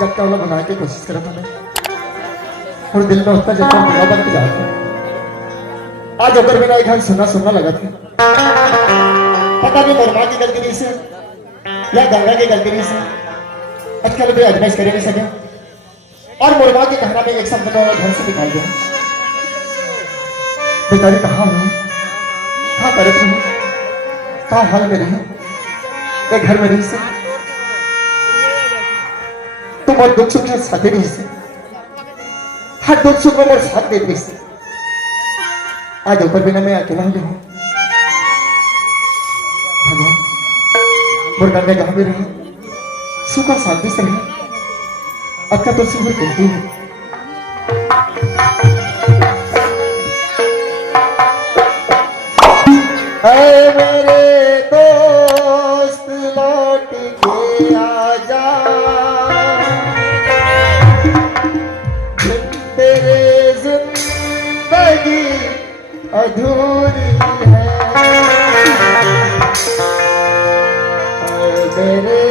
जब का बनाने की कोशिश करा था मैं और दिल में उतना जब बुरा बन के जाता आज अगर मेरा एक घर सुनना सुनना लगा था पता नहीं वर्मा की गलती से या गंगा की गलती से आजकल भी एडवाइस करे नहीं सके और मुर्गा के कहना में एक शब्द तो घर से निकाल दिया बेचारी कहाँ हूँ कहाँ करती हूँ कहाँ हाल में रही एक घर में रही से तुम और दुख सुख के साथ रही से हर दुख सुख में मेरे साथ दे रही से आज ऊपर बिना मैं अकेला ही हूँ भगवान मुर्गा में जहाँ भी रही सुख और शांति से रही अच्छा तो सिर्फ कहती हूँ ऐ मेरे दोस्त लौट के आजा तेरे जिंदगी अधूरी है मेरे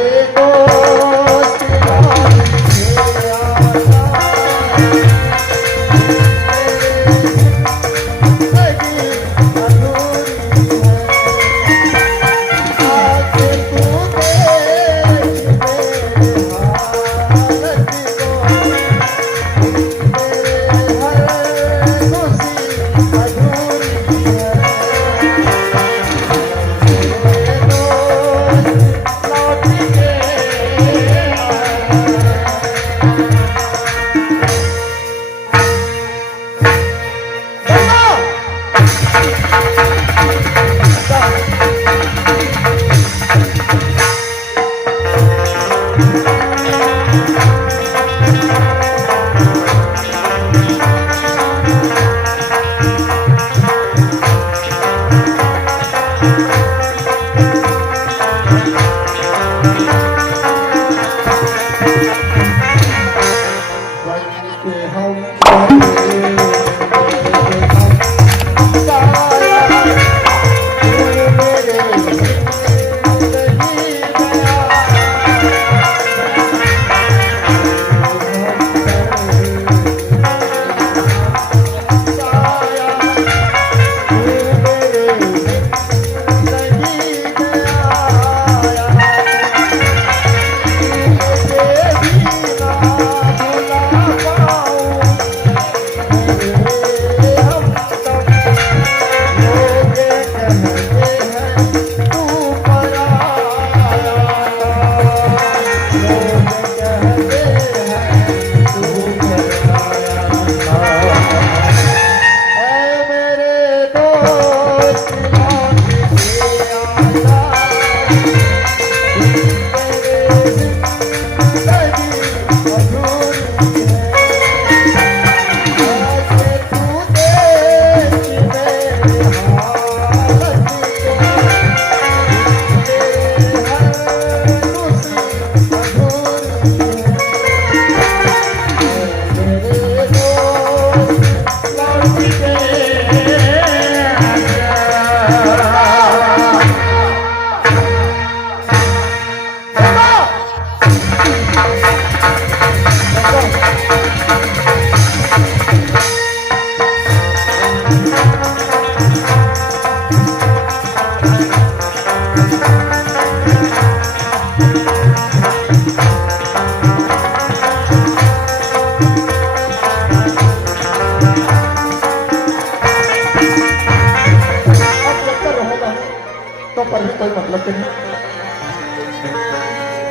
तो पर भी कोई मतलब नहीं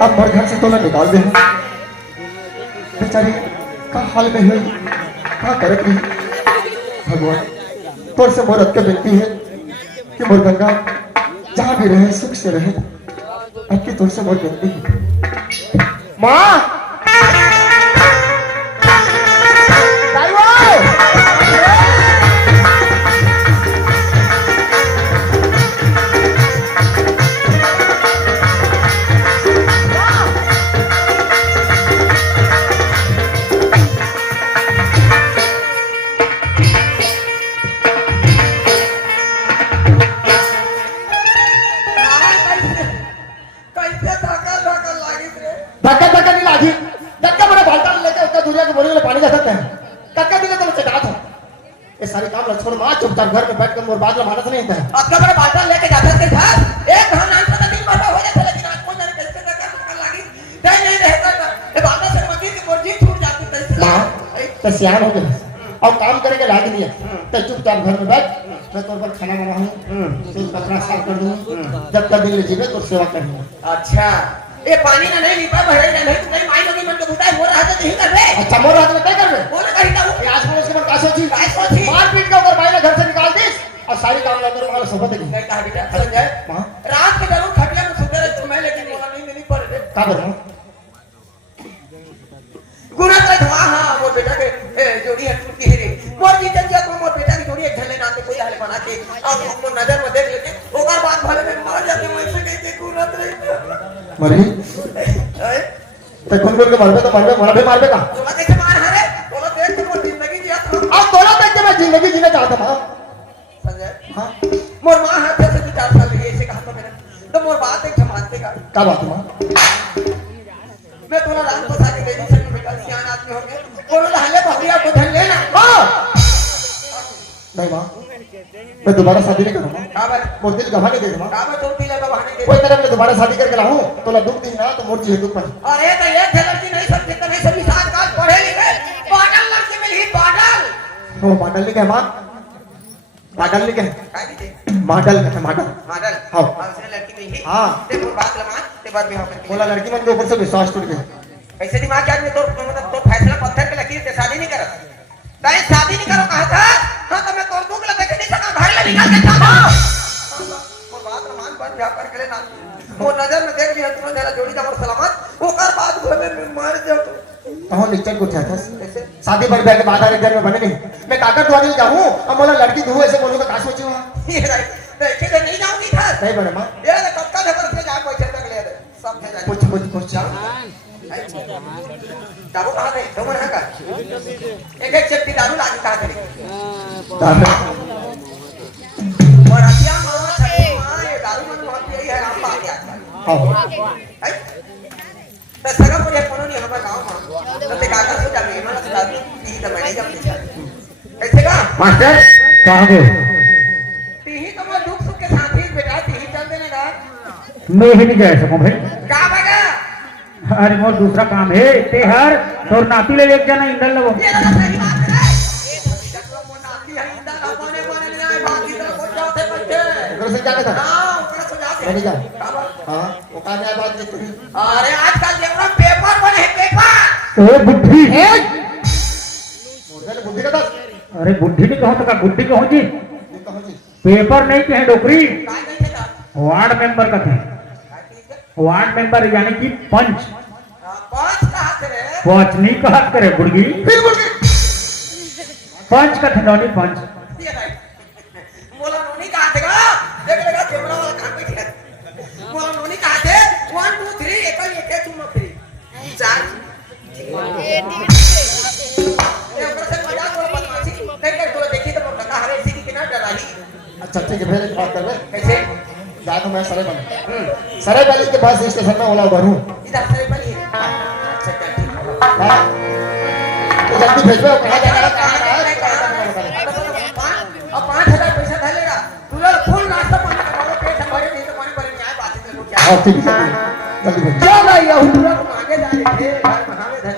अब मर घर से तो ना निकाल दे बेचारी का हाल में हुई क्या करत रही भगवान तोर से मोर के विनती है कि मोर गंगा जहाँ भी रहे सुख से रहे अब की तोर से मोर विनती है माँ माँ चुपचाप घर में बैठ कर मोर बात मानस नहीं था। आपका बड़ा बाल्टा लेके जाता के घर एक धान नाच का दिन भर हो जाता, लेकिन आज कौन जाने कैसे कर लागी नहीं रहता ये बात से मत की मोर जी छूट जाती कैसे। माँ तो सियान हो गया और काम करेंगे लाग दिया तो चुपचाप घर में बैठ, मैं तोर पर खाना बनाऊं, फिर बकरा साफ कर दूं, जब तक दिन जीवे तो सेवा करनी। अच्छा ये पानी ना नहीं लीपा भरे नहीं तो नहीं माई लगी मन के बुटाई मोर हाथ नहीं कर रे। अच्छा मोर हाथ में क्या कर रहे बोले कहीं ना ये आज मैं उसके बाद कासो थी कासो थी मार पीट के ऊपर भाई ने घर से निकाल दी और सारी काम लगा मेरे वाला सोबत है। नहीं कहा बेटा चल जाए मां रात के जरूर खटिया में सुते रहे मैं, लेकिन मोला नहीं मिली पड़ रे का कर गुना का धवा। हां वो बेटा के जोड़ी है टूटी है रे मोर जी चल जा तो मोर बेटा की जोड़ी एक ढले ना के कोई हाल बना के अब हमको नजर में देख लेके ओकर बाद भले में मार जाके मैं से कह के गुना रे मरी तो कौन बोल के मारबे तो मारबे मारबे मारबे का तोला कैसे मार हरे तोला देख के मोर जिंदगी जिया था। अब तोला देख के मैं जिंदगी जीना चाहता था। संजय हां मोर मां हाथ से 4 साल रही ऐसे कहा था मेरा तो मोर बात एक मानते का बात मां मैं तोला राम को साथे गई से बेटा सियान आदमी हो गए कोनो हले भगिया को धन लेना। हां नहीं मां मैं दोबारा शादी नहीं करूंगा। काबर मोर दिल गवा नहीं दे दूंगा। काबर तो पीले का बहाने दे कोई तरह मैं दोबारा शादी करके लाऊं तो ला दुख दिन ना तो मोर जी दुख पर अरे तो ये लड़की नहीं सब कितने नहीं सभी साथ काज पढ़े लिखे बादल लड़की मिली बादल वो मॉडल लिखे मां मॉडल लिखे काय दीजिए मॉडल लिखे मॉडल बादल हां उसने लड़की मिली हां ते मोर बात लमान ते बाद में होकर बोला लड़की मन के ऊपर से विश्वास टूट गया। कैसे दिमाग के आदमी तो मतलब तो फैसला पत्थर पे लकीर से शादी नहीं करत ताई शादी नहीं करो कहा था। हां तो मैं तोर दुख लगे नहीं सका भाई ले निकाल के था मोर बात मान बन जा कर के ना वो नजर में देख लिया तुमने मेरा जोड़ी का मोर सलामत ओकर बाद घोले में मार जाओ कहां निश्चय को था कैसे शादी पर बैठ के बाद आ घर में बने नहीं मैं काका द्वारी जाऊं अब मोला लड़की दू ऐसे बोलूंगा का सोची वहां ये राइट देखे तो नहीं जाऊंगी था नहीं बने मां ये कब का खबर से जा पैसे तक ले सब भेजा कुछ दारू कहां गए तुम ना का एक चट्टी दारू लागी कहां गई और हथिया मां ये दारू मन बहुत यही है राम बात यार हां तो सगा मुझे कोनो नहीं हमारा गांव में तो ते काका से जावे ना से दारू पी तो मैं नहीं जब ऐसे का मास्टर कहां गए तीही तो मैं दुख सुख के साथ ही बेटा तीही चल देने का मैं ही नहीं जा सकूं भाई का बगा अरे मोर दूसरा काम है ते हर तोर नाती ले एक जना इंदल लगो ये ना सही बात है जब वो नाती है इंदा ना बने नहीं आए बाकी तो कुछ जाते बच्चे घर से जाने था हां ओकरा से जाते नहीं जा काबर हां वो का जाए बात नहीं अरे आजकल जेवरा पेपर बने है पेपर ए बुद्धि है मोर बुद्धि का दस अरे बुद्धि नहीं कहो तो का बुद्धि कहो जी ये कहां जी पेपर नहीं कहे डोकरी काय नहीं था वार्ड मेंबर का थे वार्ड मेंबर यानी कि पंच पांच कहा थे पंच नहीं कहा करे बुड़गी फिर बोल के पंच का थे नौनी पंच ये राइट मोला नोनी कहा थे देख लेगा जेवरा वाला काम पे है मोला नोनी कहा थे 1 2 3 एक तुम 3 चार ये ओकरा से मजाक और बदमाशी कहीं तो देखी तो कहा हरे इसी की ना डराही। अच्छा ठीक है फिर एक बात कर ले कैसे जा तो मैं सरे बन सरे वाली के पास स्टेशन में ओला भरूं इधर से बनी है अच्छा क्या ठीक है हां तो जल्दी भेजो कहां जाना है अब 5000 पैसा धलेगा तुरंत फुल नाश्ता पानी का पेट भरे नहीं तो पानी भरे नहीं आए बात है क्या और ठीक है जल्दी भेजो चल आइए तुरंत आगे जा रहे थे घर महावे धन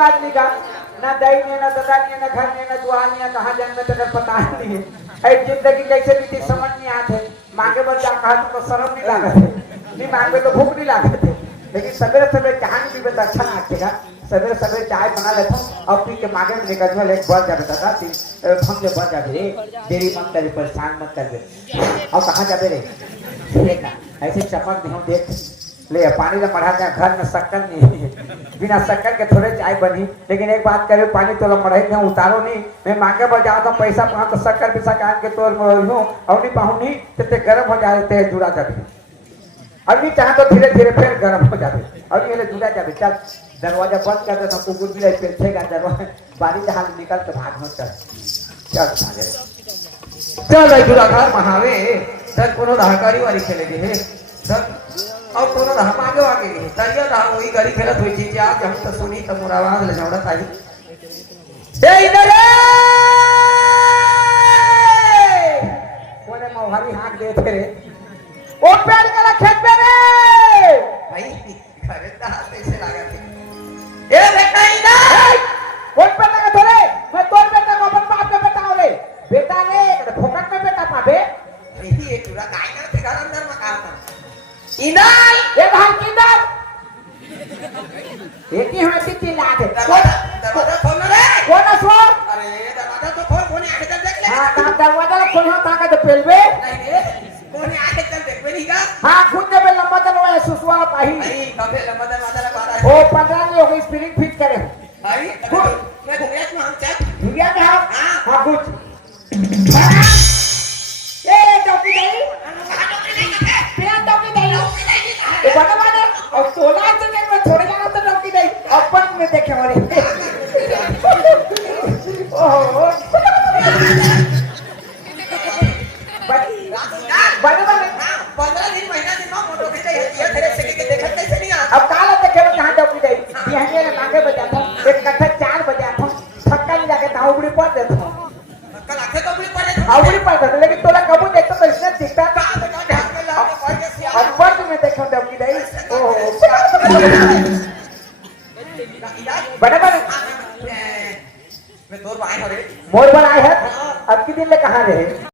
बात नहीं का ना दही नहीं ना दादा नहीं ना घर नहीं ना दुआ नहीं है कहाँ जन्म तक पता नहीं है ऐ जिंदगी कैसे बीती समझ नहीं आते मांगे बल जा कहा तो शर्म नहीं लागत है नहीं मांगे तो भूख नहीं लागत है लेकिन सवेरे सवेरे चाय नहीं पीते तो अच्छा ना लगेगा सवेरे सवेरे चाय बना लेता हूँ और पी के मांगे में निकल जाए एक बढ़ जाए दादा हम जो बढ़ जाए रे देरी मत करे परेशान मत कर दे और कहाँ जाते रे देखा ऐसे चमक नहीं देख ले पानी तो मढ़ा जाए घर में शक्कर नहीं है बिना शक्कर के थोड़े चाय बनी लेकिन एक बात करे पानी तो मढ़ाई में उतारो नहीं मैं मांगे पर जाओ तो पैसा पाऊँ तो शक्कर पिसा कान के तोड़ मोड़ हूँ और नहीं पाऊँ नहीं तो गर्म हो जाते जुड़ा जाते अभी चाहे तो धीरे धीरे फिर गर्म हो जाते अभी ये जुड़ा जाते चल दरवाजा बंद कर देना कुकुर भी पीछेगा दरवाजा बारी जहाँ निकल के भाग मत चल चल भाई जुड़ा घर महावे सर कोनो रहकारी वाली खेले है सर और कोनो रहा आगे आगे नहीं तैयार रहा वही गाड़ी खेलत हुई चीज आज हम तो सुनी तो मोर आवाज ले जावड़ा ताई ए इधर कोने मोहारी हाथ दे थे रे ओ पेड़ के खेत पे रे भाई घरे ता ऐसे लगा थे ए बेटा इधर कौन पे लगा थोड़े मैं तोर बेटा को अपन बाप के बताओ रे बेटा ने फोकट में बेटा पाबे यही एक पूरा गाय ना थे घर अंदर में काम इधर ये भाई किधर एक ही हमें कितनी लात है दरवाजा खोल रे कौन है सो अरे दरवाजा तो खोल कोने आके चल देख ले हां काम दरवाजा खोल हो ताका तो पेलबे नहीं रे कोने आके चल देख बे नहीं का हां खुद दे लंबा दरवाजा सुसवा पाही नहीं कबे लंबा दरवाजा लगा रहा है ओ 15 नहीं हो गई स्प्रिंग फिट करे भाई मैं दुनिया में हम चल दुनिया में हम हां कुछ ए टोपी नहीं ये बना बना और सोना तो नहीं मैं थोड़े जाना तो डॉक्टर नहीं अपन में देखे वाले ओहो बना बना 15 दिन महीना दिन में मोटो के ये तेरे से के देखत कैसे नहीं आ अब काल देखे में कहां डॉक्टर नहीं ये ने मांगे बजा था एक कट्ठा 4 बजा था थक्का नहीं जाके ताउबड़ी पड़ देता कल आखे तो उबड़ी पड़े उबड़ी पड़ देता लेकिन तोला कबू देखता तो इसने दिखता अकबर में देखो डॉक्टर नहीं ओहो बड़े बड़े मैं तोर भाई हो रे मोर पर आए हैं अब की दिन ले कहां रहे